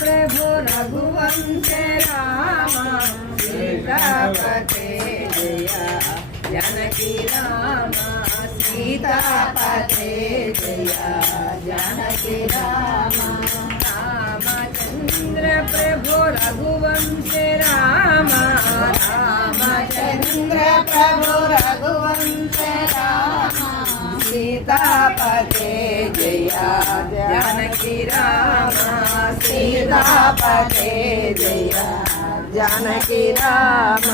प्रभु रघुवंश राम सीतापते जया जानकी राम सीतापते जया जानकी राम रामचंद्र प्रभु रघुवंश राम रामचंद्र प्रभु रघुवंश राम सीतापते जया जानकी राम सीतापते जया जानकी राम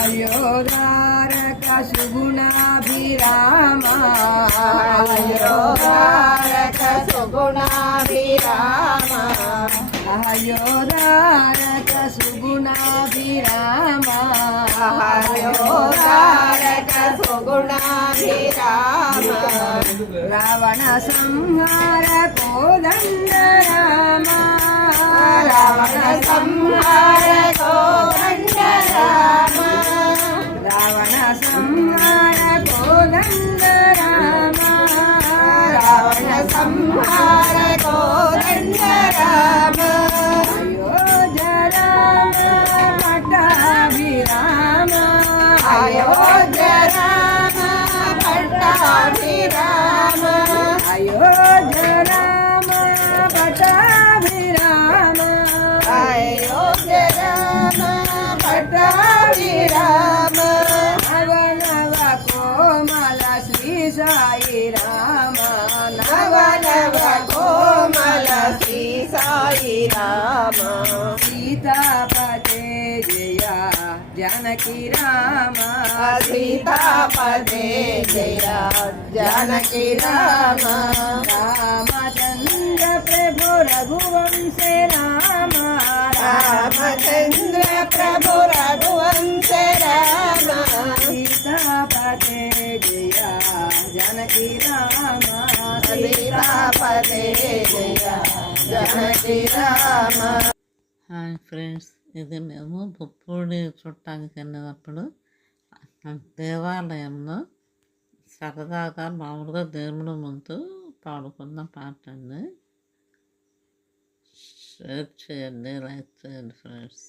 अयोध्यारक सुगुणाभिराम अयोध्यारक सुगुणाभिराम अयोध्यारक सुगुणाभिराम अयोध्यारक सुगुणाभिराम रावण संहार कोदंड राम रावण संहार कोदंड राम रावण संहार कोदंड राम रावण संहार कोदंड राम अयोध्या राम पट्टाभिराम अयोध्या राम पट्टाभिराम अयोध्या राम पट्टाभिराम अयोध्या राम पट्टाभिराम नव कोमल श्री साई राम नव कोमल श्री साई राम सीतापते जया जानकी राम सीतापते जया जानकी राम रामचंद्र प्रभु रघुवंश राम रामचंद्र प्रभु रघुवंश राम सीतापते जया जानकी राम सीतापते जया जानकी राम. హాయ్ ఫ్రెండ్స్, ఇది మేము పుప్పూడి చుట్టానికి వెళ్ళినప్పుడు దేవాలయంలో సరదాగా మామూలుగా దేవుడి ముందు పాడుకున్న పాట అండి. షేర్ చేయండి, లైక్ చేయండి ఫ్రెండ్స్.